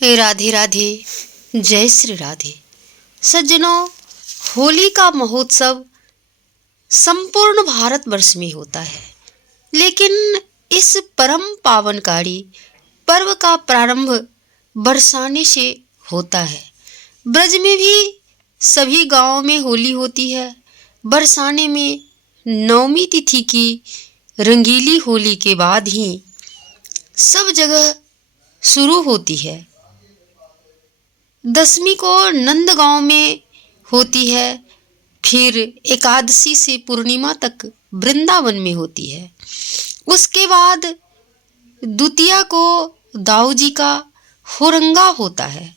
राधे राधे। जय श्री राधे। सज्जनों, होली का महोत्सव संपूर्ण भारतवर्ष में होता है, लेकिन इस परम पावनकारी पर्व का प्रारंभ बरसाने से होता है। ब्रज में भी सभी गांवों में होली होती है। बरसाने में नवमी तिथि की रंगीली होली के बाद ही सब जगह शुरू होती है। दसवीं को नंदगांव में होती है, फिर एकादशी से पूर्णिमा तक वृंदावन में होती है। उसके बाद द्वितीया को दाऊजी का होरंगा होता है।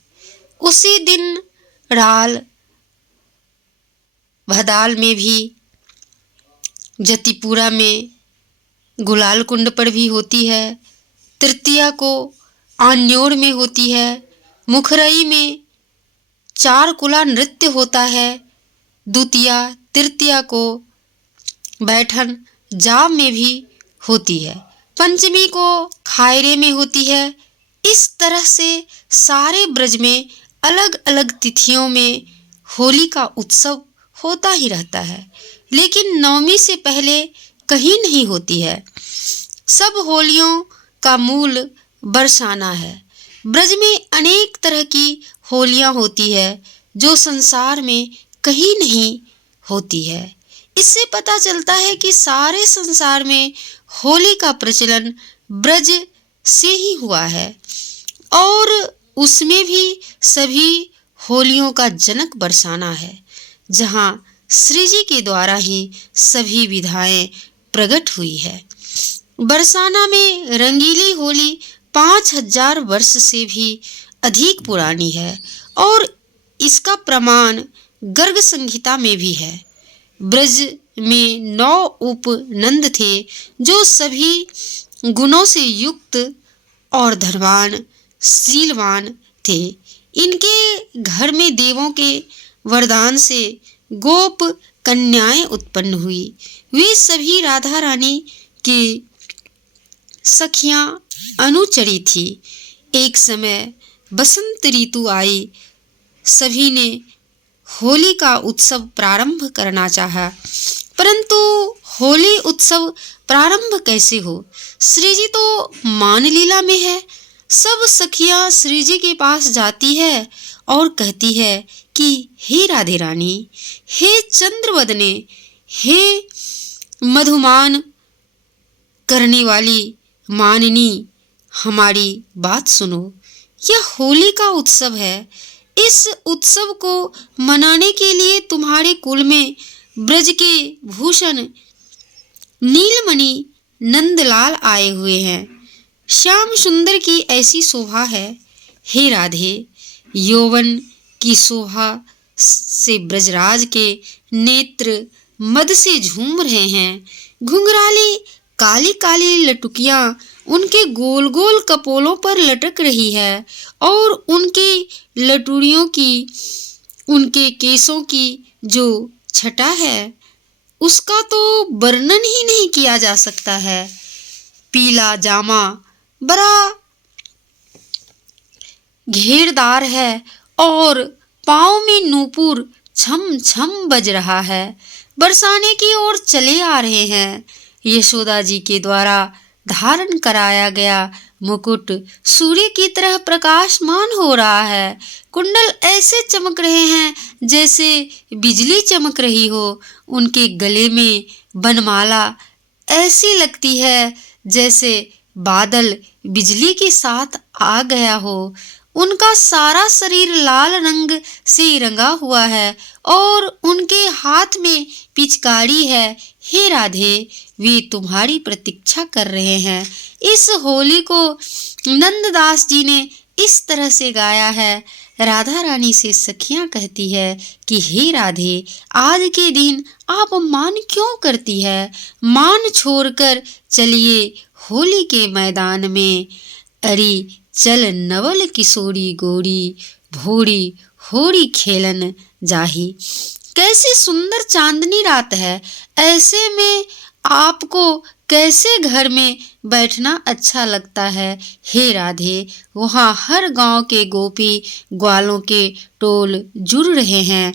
उसी दिन राल भदाल में भी, जतिपुरा में गुलाल कुंड पर भी होती है। तृतीया को आन्योर में होती है। मुखरई में चार कुला नृत्य होता है। द्वितीया तृतीया को बैठन जाव में भी होती है। पंचमी को खायरे में होती है। इस तरह से सारे ब्रज में अलग अलग तिथियों में होली का उत्सव होता ही रहता है, लेकिन नवमी से पहले कहीं नहीं होती है। सब होलियों का मूल बरसाना है। ब्रज में अनेक तरह की होलियां होती है जो संसार में कहीं नहीं होती है। इससे पता चलता है कि सारे संसार में होली का प्रचलन ब्रज से ही हुआ है, और उसमें भी सभी होलियों का जनक बरसाना है, जहां श्री जी के द्वारा ही सभी विधाएं प्रकट हुई है। बरसाना में रंगीली होली 5000 वर्ष से भी अधिक पुरानी है, और इसका प्रमाण गर्ग संहिता में भी है। ब्रज में 9 उपनंद थे जो सभी गुणों से युक्त और धनवान शीलवान थे। इनके घर में देवों के वरदान से गोप कन्याएं उत्पन्न हुई। वे सभी राधा रानी की सखियां अनुचरी थी। एक समय बसंत ऋतु आई। सभी ने होली का उत्सव प्रारंभ करना चाहा, परंतु होली उत्सव प्रारंभ कैसे हो? श्री जी तो मान लीला में है। सब सखियां श्री जी के पास जाती है और कहती है कि हे राधे रानी, हे चंद्रवदने, हे मधुमान करने वाली माननी, हमारी बात सुनो। यह होली का उत्सव है। इस उत्सव को मनाने के लिए तुम्हारे कुल में ब्रज के भूषण नीलमणि नंदलाल आए हुए हैं। श्याम सुंदर की ऐसी शोभा है। हे राधे, यौवन की शोभा से ब्रजराज के नेत्र मद से झूम रहे हैं। घुंघराली काली काली लटुकियां उनके गोल गोल कपोलों पर लटक रही है, और उनकी लटुड़ियों की, उनके केसों की जो छटा है उसका तो वर्णन ही नहीं किया जा सकता है। पीला जामा बड़ा घेरदार है, और पाँव में नूपुर छम छम बज रहा है। बरसाने की ओर चले आ रहे हैं। यशोदा जी के द्वारा धारण कराया गया मुकुट सूर्य की तरह प्रकाशमान हो रहा है। कुंडल ऐसे चमक रहे हैं जैसे बिजली चमक रही हो। उनके गले में बनमाला ऐसी लगती है जैसे बादल बिजली के साथ आ गया हो। उनका सारा शरीर लाल रंग से रंगा हुआ है, और उनके हाथ में पिचकारी है। हे राधे, वे तुम्हारी प्रतीक्षा कर रहे हैं। इस होली को नंददास जी ने इस तरह से गाया है। राधा रानी से सखियां कहती है कि हे राधे, आज के दिन आप मान क्यों करती है? मान छोड़कर चलिए होली के मैदान में। अरे चल नवल किशोरी गोरी, भोरी होरी खेलन जाही। कैसी सुंदर चांदनी रात है। ऐसे में आपको कैसे घर में बैठना अच्छा लगता है हे राधे। वहाँ हर गांव के गोपी ग्वालों के टोल जुड़ रहे हैं।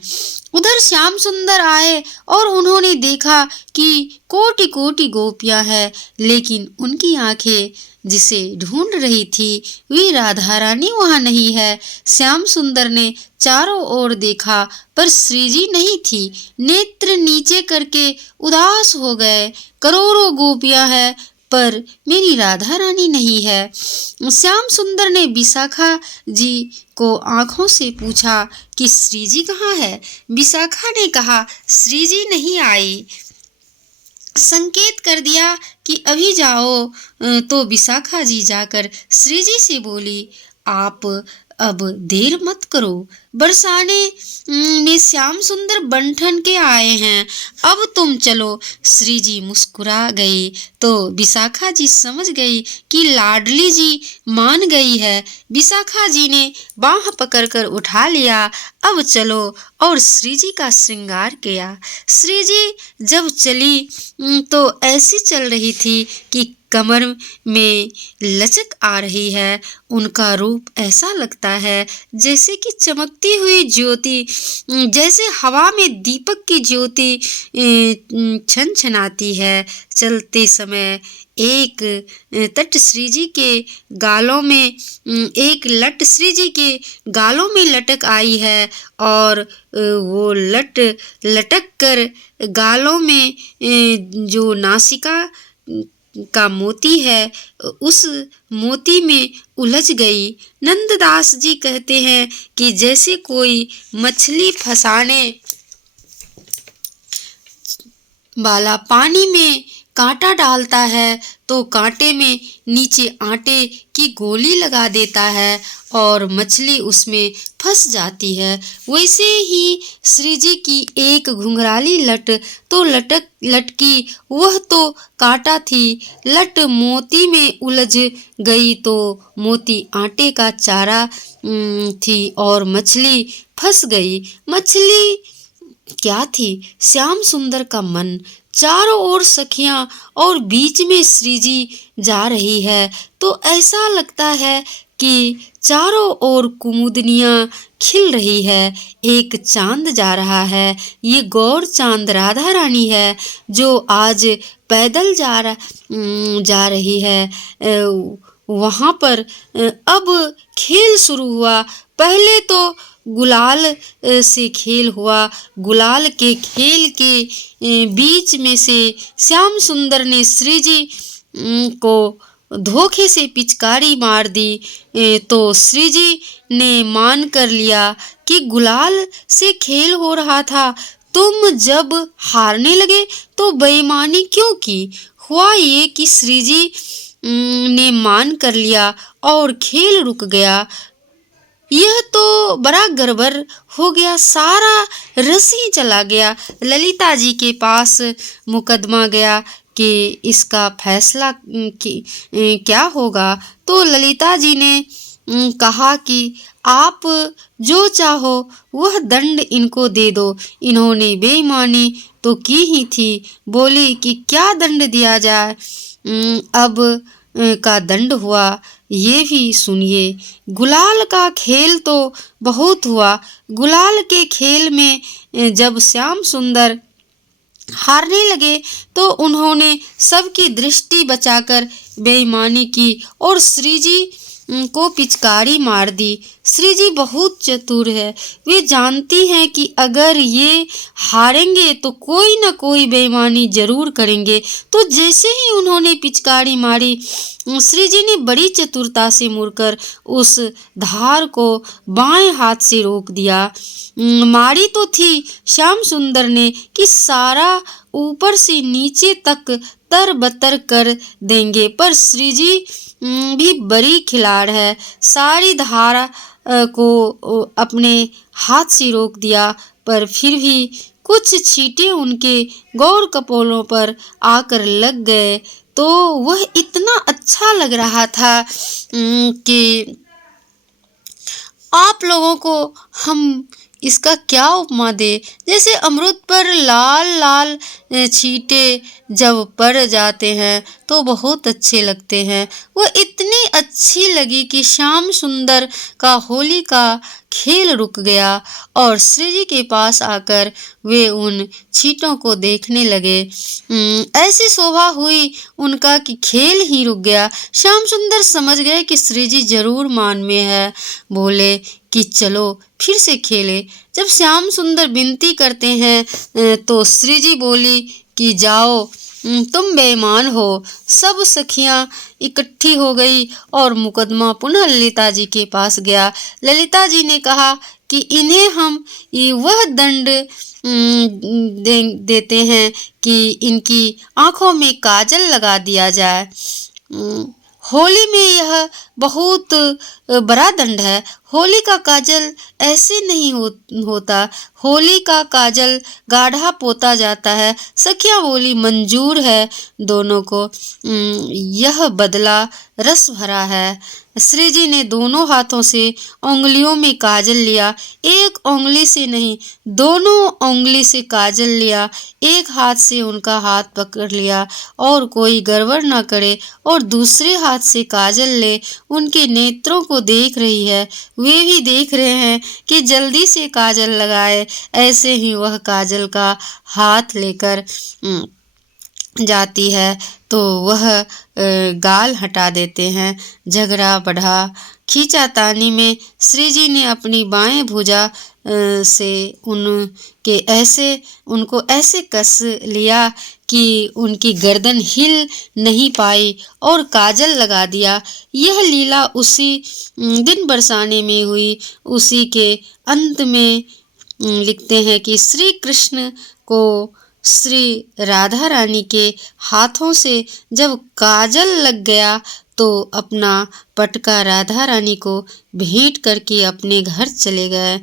उधर श्याम सुंदर आए और उन्होंने देखा कि कोटि कोटि गोपियां हैं, लेकिन उनकी आंखें जिसे ढूंढ रही थी वे राधा रानी वहां नहीं है। श्याम सुंदर ने चारों ओर देखा पर श्रीजी नहीं थी। नेत्र नीचे करके उदास हो गए। करोड़ों गोपियां हैं पर मेरी राधा रानी नहीं है। श्याम सुंदर ने विशाखा जी को आंखों से पूछा कि श्रीजी कहाँ है। विशाखा ने कहा श्रीजी नहीं आई। संकेत कर दिया कि अभी जाओ। तो विशाखा जी जाकर श्रीजी से बोली, आप अब देर मत करो, बरसाने में श्याम सुंदर बन के आए हैं, अब तुम चलो। श्रीजी मुस्कुरा गई तो विशाखा जी समझ गई कि लाडली जी मान गई है। विशाखा जी ने बाह पकड़कर उठा लिया, अब चलो, और श्रीजी का श्रृंगार किया। श्रीजी जब चली तो ऐसी चल रही थी कि कमर में लचक आ रही है। उनका रूप ऐसा लगता है जैसे कि चमकती हुई ज्योति, जैसे हवा में दीपक की ज्योति छनछनाती है। चलते समय एक तट श्रीजी के गालों में एक लट श्रीजी के गालों में लटक आई है और वो लटक कर गालों में जो नासिका का मोती है उस मोती में उलझ गई। नंददास जी कहते हैं कि जैसे कोई मछली फंसाने वाला पानी में कांटा डालता है तो कांटे में नीचे आटे की गोली लगा देता है और मछली उसमें फंस जाती है। वैसे ही श्रीजी की एक घुंघराली लट तो लटकी, वह तो कांटा थी। लट मोती में उलझ गई तो मोती आटे का चारा थी और मछली फंस गई। मछली क्या थी? श्याम सुंदर का मन। चारों ओर सखियां और बीच में श्रीजी जा रही है तो ऐसा लगता है कि चारों ओर कुमुदनियां खिल रही है। एक चांद जा रहा है। ये गौर चांद राधा रानी है जो आज पैदल जा रही है। वहां पर अब खेल शुरू हुआ। पहले तो गुलाल से खेल हुआ। गुलाल के खेल के बीच में से श्याम सुंदर ने श्रीजी को धोखे से पिचकारी मार दी तो श्रीजी ने मान कर लिया कि गुलाल से खेल हो रहा था। तुम जब हारने लगे तो बेईमानी क्यों की? हुआ ये कि श्रीजी ने मान कर लिया और खेल रुक गया। यह तो बड़ा गड़बड़ हो गया, सारा रस ही चला गया। ललिता जी के पास मुकदमा गया कि इसका फैसला क्या होगा। तो ललिता जी ने कहा कि आप जो चाहो वह दंड इनको दे दो। इन्होंने बेईमानी तो की ही थी। बोली कि क्या दंड दिया जाए। अब का दंड हुआ ये भी सुनिए। गुलाल का खेल तो बहुत हुआ। गुलाल के खेल में जब श्याम सुंदर हारने लगे तो उन्होंने सबकी दृष्टि बचाकर बेईमानी की और श्रीजी को पिचकारी मार दी। श्रीजी बहुत चतुर है। वे जानती हैं कि अगर ये हारेंगे तो कोई न कोई बेईमानी जरूर करेंगे। तो जैसे ही उन्होंने पिचकारी मारी, श्रीजी ने बड़ी चतुरता से मुड़कर उस धार को बाएं हाथ से रोक दिया। मारी तो थी श्याम सुंदर ने कि सारा ऊपर से नीचे तक तरबतर कर देंगे, पर श्रीजी भी बड़ी खिलाड़ है। सारी धारा को अपने हाथ से रोक दिया, पर फिर भी कुछ छींटे उनके गौर कपोलों पर आकर लग गए तो वह इतना अच्छा लग रहा था कि आप लोगों को हम इसका क्या उपमा दे। जैसे अमृत पर लाल लाल छींटे जब पड़ जाते हैं तो बहुत अच्छे लगते हैं। वह इतनी अच्छी लगी कि श्याम सुंदर का होली का खेल रुक गया और श्री जी के पास आकर वे उन छींटों को देखने लगे। ऐसी शोभा हुई उनका कि खेल ही रुक गया। श्याम सुंदर समझ गए कि श्री जी जरूर मान में है। बोले कि चलो फिर से खेले। जब श्याम सुंदर विनती करते हैं तो श्री जी बोली कि जाओ, तुम बेईमान हो। सब सखियां इकट्ठी हो गई और मुकदमा पुनः ललिता जी के पास गया। ललिता जी ने कहा कि इन्हें हम वह दंड देते हैं कि इनकी आंखों में काजल लगा दिया जाए। होली में यह बहुत बड़ा दंड है। होली का काजल ऐसे नहीं होता। होली का काजल गाढ़ा पोता जाता है। सखिया बोली मंजूर है दोनों को। यह बदला रस भरा है। श्री जी ने दोनों हाथों से उंगलियों में काजल लिया। एक उंगली से नहीं, दोनों उंगली से काजल लिया। एक हाथ से उनका हाथ पकड़ लिया और कोई गड़बड़ न करे और दूसरे हाथ से काजल ले उनके नेत्रों को देख रही है। वे भी देख रहे हैं कि जल्दी से काजल लगाए। ऐसे ही वह काजल का हाथ लेकर जाती है तो वह गाल हटा देते हैं। झगड़ा बढ़ा। खींचातानी में श्री जी ने अपनी बाएं भुजा से उनको ऐसे कस लिया कि उनकी गर्दन हिल नहीं पाई और काजल लगा दिया। यह लीला उसी दिन बरसाने में हुई। उसी के अंत में लिखते हैं कि श्री कृष्ण को श्री राधा रानी के हाथों से जब काजल लग गया तो अपना पटका राधा रानी को भेंट करके अपने घर चले गए।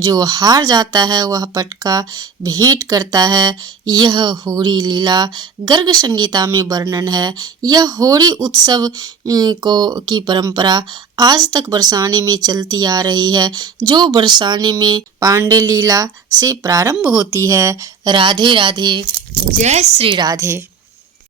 जो हार जाता है वह पटका भेंट करता है। यह होली लीला गर्ग संगीता में वर्णन है। यह होली उत्सव की परंपरा आज तक बरसाने में चलती आ रही है, जो बरसाने में पांडे लीला से प्रारंभ होती है। राधे राधे। जय श्री राधे।